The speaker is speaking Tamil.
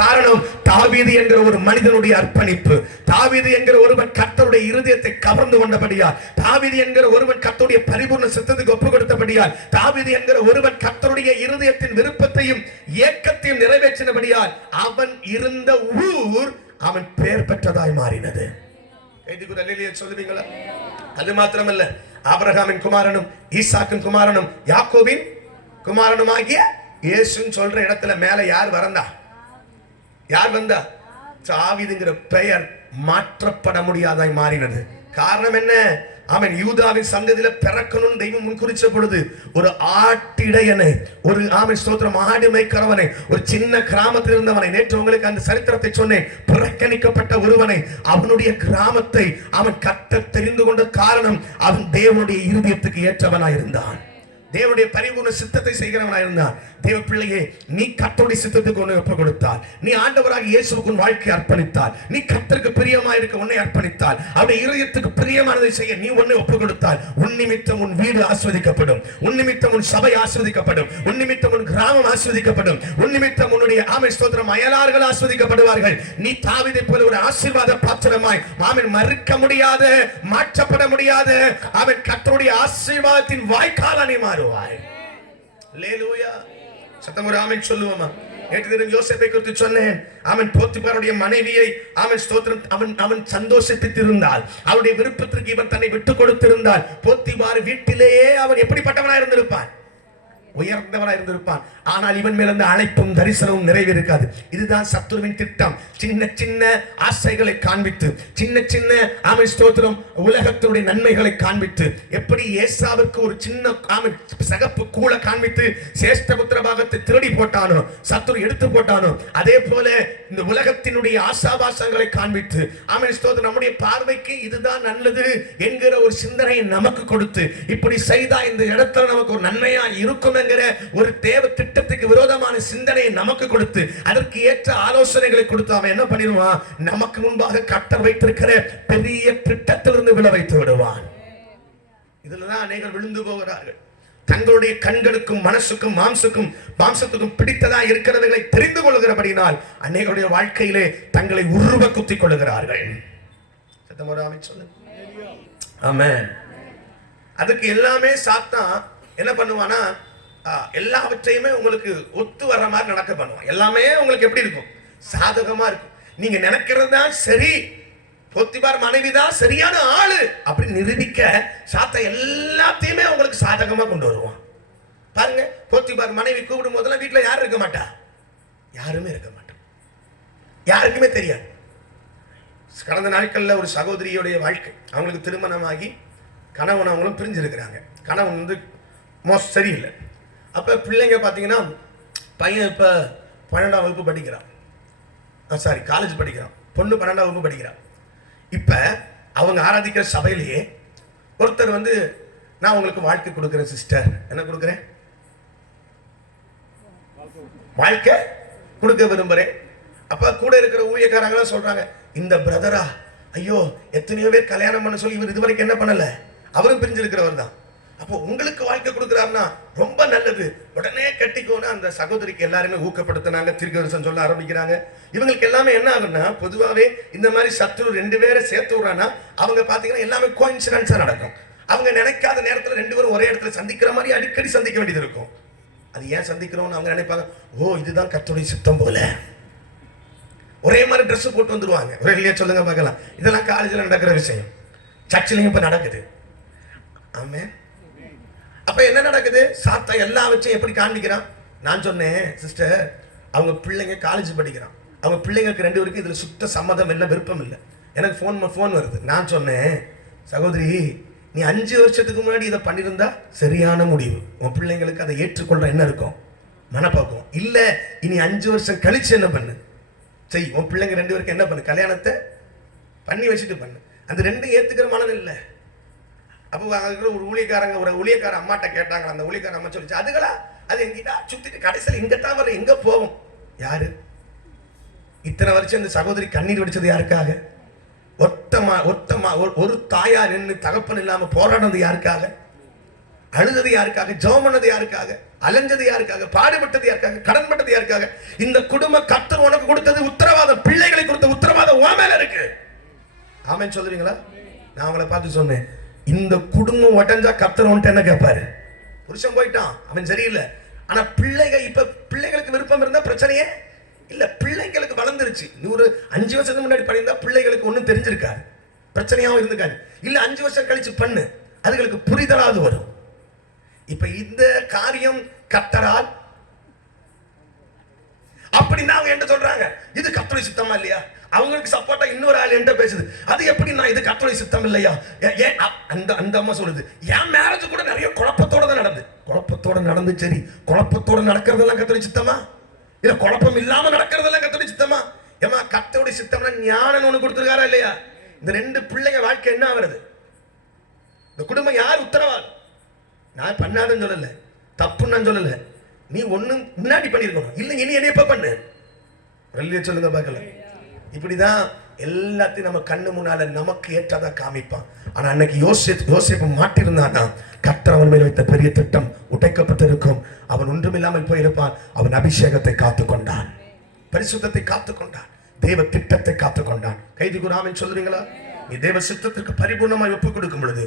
காரணம் தாவீது என்கிற ஒரு மனிதனுடைய அர்ப்பணிப்பு. தாவீது என்கிற ஒருவன் கர்த்தருடைய இருதயத்தை கவர்ந்து கொண்டபடியால், தாவீது என்கிற ஒருவன் கர்த்தருடைய பரிபூர்ண சித்தத்துக்கு ஒப்பு கொடுத்தபடியால், தாவீது என்கிற ஒருவன் கர்த்தருடைய இருதயத்தின் விருப்பத்தையும் ஏக்கத்தையும் நிறைவேற்றினபடியால் அவன் இருந்த ஊர் அவன் பெயர் பெற்றதாய் மாறினது. சொல்லுவீங்களா? அது மாத்திரமல்ல, ஆபிரகாமின் குமாரனும் ஈசாக்கின் குமாரனும் யாக்கோபின் குமாரனும் ஆகிய இயேசுன்னு சொல்ற இடத்துல மேல யார் வரந்தா? யார் வந்தா? தாவீதுங்கிற பெயர் மாற்றப்பட முடியாதாய் மாறினது. காரணம் என்ன? அவன் யூதாவின் சந்ததியில பிறக்கணும் தெய்வம் முன்குறிச்ச பொழுது ஒரு ஆட்டிடையனை, ஒரு ஆமென் ஸ்தோத்திரம், ஆடு மேய்க்கிறவனை, ஒரு சின்ன கிராமத்தில் இருந்தவனை, நேற்று உங்களுக்கு அந்த சரித்திரத்தை சொன்னேன், புறக்கணிக்கப்பட்ட ஒருவனை, அவனுடைய கிராமத்தை அவன் கட்ட தெரிந்து கொண்ட காரணம் அவன் தேவனுடைய இருதயத்துக்கு ஏற்றவனாய் இருந்தான், தேவனுடைய பரிபூர்ண சித்தத்தை செய்கிறவனாய் இருந்தான். தேவ பிள்ளையே, நீ கர்த்தருடைய சித்தத்துக்கு உன்னை ஒப்பு கொடுத்தால், நீ ஆண்டவராக இயேசுவுக்கு உன் வாழ்க்கையை அர்ப்பணித்தால், நீ கர்த்தருக்கு பிரியமாய் இருக்க உன்னை அர்ப்பணித்தால், அவருடைய இருதயத்துக்கு பிரியமானதை செய்ய நீ உன்னை ஒப்பு கொடுத்தால், உன் நிமித்தம் உன் வீடு ஆசீர்வதிக்கப்படும், உன் நிமித்தம் உன் சபை ஆசீர்வதிக்கப்படும், உன் நிமித்தம் உன் கிராமம் ஆசீர்வதிக்கப்படும், உன் நிமித்தம் உன்னுடைய ஆமென் ஸ்தோத்திரம் அயலார்கள் ஆசீர்வதிக்கப்படுவார்கள். நீ தாவீதை போல ஒரு ஆசீர்வாத பாத்திரமாய் ஆமென் மறுக்க முடியாத, மாற்றப்பட முடியாத அவன் கர்த்தருடைய ஆசீர்வாதத்தின் வாய்க்கால் நீ மாறுவாய். அல்லேலூயா. சத்தம் ஒரு ஆமென் சொல்லுவோமா? நேற்று தினம் யோசேப்பை குறித்து சொன்னேன். அவன் போத்திபாருடைய மனைவியை ஆமென் ஸ்தோத்திரம் அவன் சந்தோஷித்திருந்தால், அவருடைய விருப்பத்திற்கு இவன் தன்னை விட்டுக் கொடுத்திருந்தால், போத்திபார் வீட்டிலேயே அவன் எப்படிப்பட்டவனாய் இருந்திருப்பான்? உயர்ந்தவனாய் இருந்திருப்பான். ஆனால் இவன் மேல் அந்த அழைப்பும் தரிசனமும் நிறைவேறாது. இதுதான் சத்துருவின் திட்டம். சின்ன சின்ன ஆசைகளை காண்பித்து, சின்ன சின்ன ஆமென் ஸ்தோத்திரம் உலகத்தினுடைய நன்மைகளை காண்பித்து, எப்படி ஏசாவுக்கு ஒரு சின்ன ஆமென் சகப்பு கூள காண்பித்து சேஷ்டபுத்திர பாகத்தை திருடி போட்டானோ, சத்துரு எடுத்து போட்டானோ, அதே போல இந்த உலகத்தினுடைய ஆசாபாசங்களை காண்பித்து ஆமென் ஸ்தோத்திரம் நம்முடைய பார்வைக்கு இதுதான் நல்லது என்கிற ஒரு சிந்தனையை நமக்கு கொடுத்து, இப்படி செய்தா இந்த இடத்துல நமக்கு ஒரு நன்மையா இருக்கும் என்கிற ஒரு தேவ திட்டத்துக்கு விரோதமான சிந்தனையை நமக்கு கொடுத்து, அதற்கு ஏற்ற ஆலோசனைகளை கொடுத்து அவன் என்ன பண்ணிடுவான்? நமக்கு முன்பாக கட்ட வைத்திருக்கிற பெரிய திட்டத்திலிருந்து விழ வைத்து விடுவான். இதுலதான் அநேகர் விழுந்து போகிறார்கள். தங்களுடைய கண்களுக்கும் மனசுக்கும் மாம்சத்துக்கும் பிடித்ததா இருக்கிறவர்களை தெரிந்து கொள்கிறபடினால் அநேகருடைய வாழ்க்கையிலே தங்களை உருவ குத்திக் கொள்கிறார்கள். ஆமென். அதுக்கு எல்லாமே சாத்தான் என்ன பண்ணுவானா? எல்லாவற்றையுமே உங்களுக்கு ஒத்து வர்ற மாதிரி நடக்க பண்ணுவான். எல்லாமே உங்களுக்கு எப்படி இருக்கும்? சாதகமா இருக்கும். நீங்க நினைக்கிறது தான் சரி, போத்திபார் மனைவி தான் சரியான ஆளு அப்படி நிரூபிக்க சாத்தான் எல்லாத்தையுமே உங்களுக்கு சாதகமா கொண்டு வருவான். பாருங்க, போத்திபார் மனைவி கூப்பிடும் போதெல்லாம் வீட்டுல யாரும் இருக்க மாட்டா, யாருமே இருக்க மாட்டா, யாருக்குமே தெரியாது. கடந்த நாட்கள்ல ஒரு சகோதரியுடைய வாழ்க்கை, அவங்களுக்கு திருமணமாகி கணவன் அவங்களும் பிரிஞ்சிருக்கிறாங்க. கணவன் வந்து சரியில்லை. அப்போ பிள்ளைங்க பார்த்தீங்கன்னா, பையன் இப்போ 12ஆம் வகுப்பு படிக்கிறான், சாரி காலேஜ் படிக்கிறான், பொண்ணு 12ஆம் வகுப்பு படிக்கிறான். இப்போ அவங்க ஆராதிக்கிற சபையிலேயே ஒருத்தர் வந்து, நான் உங்களுக்கு வாழ்க்கை கொடுக்குறேன் சிஸ்டர். என்ன கொடுக்குறேன்? வாழ்க்கை கொடுக்க விரும்புகிறேன். அப்போ கூட இருக்கிற ஊழியக்காரங்களாம் சொல்கிறாங்க, இந்த பிரதரா, ஐயோ எத்தனையோ பேர் கல்யாணம் பண்ண சொல்லி இவர் இதுவரைக்கும் என்ன பண்ணலை, அவரும் பிரிஞ்சிருக்கிறவர் தான். அப்போ உங்களுக்கு வாழ்க்கை கொடுக்குறாருன்னா ரொம்ப நல்லது, உடனே கட்டிக்கோன்னு அந்த சகோதரிக்கு எல்லாருமே ஊக்கப்படுத்தினாங்க. தீர்க்கதரிசனம் சொல்ல ஆரம்பிக்கிறாங்க. இவங்களுக்கு எல்லாமே என்ன ஆகுன்னா, பொதுவாகவே இந்த மாதிரி சத்துரு 2 பேரை சேர்த்து விடுறான்னா அவங்க பார்த்தீங்கன்னா எல்லாமே கோஇன்சிடென்ஸாக நடக்கும். அவங்க நினைக்காத நேரத்தில் 2 பேரும் ஒரே இடத்துல சந்திக்கிற மாதிரி அடிக்கடி சந்திக்க வேண்டியது இருக்கும். அது ஏன் சந்திக்கிறோம்னு அவங்க நினைப்பாங்க, ஓ இதுதான் கர்த்தருடைய சித்தம் போல. ஒரே மாதிரி ட்ரெஸ் போட்டு வந்துடுவாங்க. ஒரே இல்லையா சொல்லுங்க பார்க்கலாம். இதெல்லாம் காலேஜில் நடக்கிற விஷயம், சர்ச்சிலையும் இப்போ நடக்குது. ஆமென். அப்ப என்ன நடக்குது? சாத்தா எல்லா வச்சும் எப்படி காண்பிக்கிறான்? நான் சொன்னேன், சிஸ்டர் அவங்க பிள்ளைங்க காலேஜ் படிக்கிறான், அவங்க பிள்ளைங்களுக்கு 2 பேருக்கு இதுல சுத்த சம்மதம் இல்லை, விருப்பம் இல்லை. எனக்கு ஃபோன் வருது. நான் சொன்னேன், சகோதரி நீ 5 வருஷத்துக்கு முன்னாடி இதை பண்ணியிருந்தா சரியான முடிவு, உன் பிள்ளைங்களுக்கு அதை ஏற்றுக்கொள்ள என்ன இருக்கும்? மனப்போக்கம் இல்லை. இனி 5 வருஷம் கழிச்சு என்ன பண்ணு செய், உன் பிள்ளைங்க 2 பேருக்கு என்ன பண்ணு, கல்யாணத்தை பண்ணி வச்சுட்டு பண்ணு. அந்த 2 ஏத்துக்கிற மனம் இல்லை. அப்போ அங்கே ஒரு ஊழியக்கார அம்மாட்ட கேட்டாங்க. அந்த ஊழியக்கார அம்மா சொல்லிச்சு, அதுகளா அது எங்கிட்ட சுத்திட்டு கடைசியில் இங்கத்தான் வர, எங்க போவோம்? யாரு இத்தனை வருஷம் இந்த சகோதரி கண்ணீர் வடிச்சது யாருக்காக? ஒரு தாயார் நின்று தகப்பன் இல்லாம போராடுறது யாருக்காக? அழுதது யாருக்காக? ஜெபம் பண்ணது யாருக்காக? அலைஞ்சது யாருக்காக? பாடுபட்டது யாருக்காக? கடன் பட்டது யாருக்காக? இந்த குடும்ப கர்த்தர் உனக்கு கொடுத்தது உத்தரவாதம், பிள்ளைகளை கொடுத்த உத்தரவாதம் உன் மேல இருக்கு. ஆமென் சொல்றீங்களா? நான் அவங்கள பார்த்து சொன்னேன், இந்த குடும்பம் உடைஞ்சா கர்த்தர் உன்கிட்ட என்ன கேட்பாரு? புருஷன் போயிட்டான், அவன் சரியில்லை, ஆனா இப்ப பிள்ளைகளுக்கு விருப்பம் இருந்தா பிரச்சனையே இல்ல. பிள்ளைகளுக்கு வளர்ந்துருச்சு. நீ ஒரு 5 வருஷத்துக்கு முன்னாடி பண்ணியிருந்தா பிள்ளைகளுக்கு ஒன்றும் தெரிஞ்சிருக்காரு, பிரச்சனையாவும் இருந்துக்காரு. இல்ல 5 வருஷம் கழிச்சு பண்ணு, அதுகளுக்கு புரிதலாது வரும். இப்ப இந்த காரியம் கர்த்தரால் அப்படின்னா அவங்க என்ன சொல்றாங்க? இது கர்த்தருடைய சித்தமா இல்லையா? அவங்களுக்கு சப்போர்ட்டா இன்னொரு ஆள் என்ன பேசுது, அது எப்படி நான் இது கர்த்தருடைய சித்தம் இல்லையா? அந்த அம்மா சொல்லுது, என் மேரேஜ் கூட நிறைய குழப்பத்தோட தான் நடந்து. குழப்பத்தோட நடந்து சரி, குழப்பத்தோட நடக்கிறதெல்லாம் கர்த்தருடைய சித்தமா? இல்ல குழப்பம் இல்லாம நடக்கிறதெல்லாம் கர்த்தருடைய சித்தமா? ஏமா கர்த்தருடைய சித்தம்னா ஞானம் ஒண்ணு கொடுத்துருக்காரா இல்லையா? இந்த 2 பிள்ளைங்க வாழ்க்கை என்ன ஆகுறது? இந்த குடும்பம் யார் உத்தரவாதம்? நான் பண்ணாதன்னு சொல்லல, தப்புன்னு நான் சொல்லல. நீ ஒண்ணு முன்னாடி பண்ணிருக்கணும், இல்ல இனி என்ன எப்ப பண்ணு சொல்லுங்க பார்க்கலாம். இப்படிதான் எல்லாத்தையும் நம்ம கண்ணு முன்னால நமக்கு ஏற்றதா காமிப்பான். ஆனா அன்னைக்கு யோசேப்பு மாட்டிருந்தானா கர்த்தர் அவன் மேல் வைத்த பெரிய திட்டம் உடைக்கப்பட்டிருக்கும். அவன் ஒன்றுமில்லாமல் போயிருப்பான். அவன் அபிஷேகத்தை காத்துக்கொண்டான், பரிசுத்தத்தை காத்துக்கொண்டான், தேவ திட்டத்தை காத்துக்கொண்டான். கைது கூறாமல் சொல்றீங்களா? நீ தேவ சித்தத்திற்கு பரிபூர்ணமாய் ஒப்புக் கொடுக்கும் பொழுது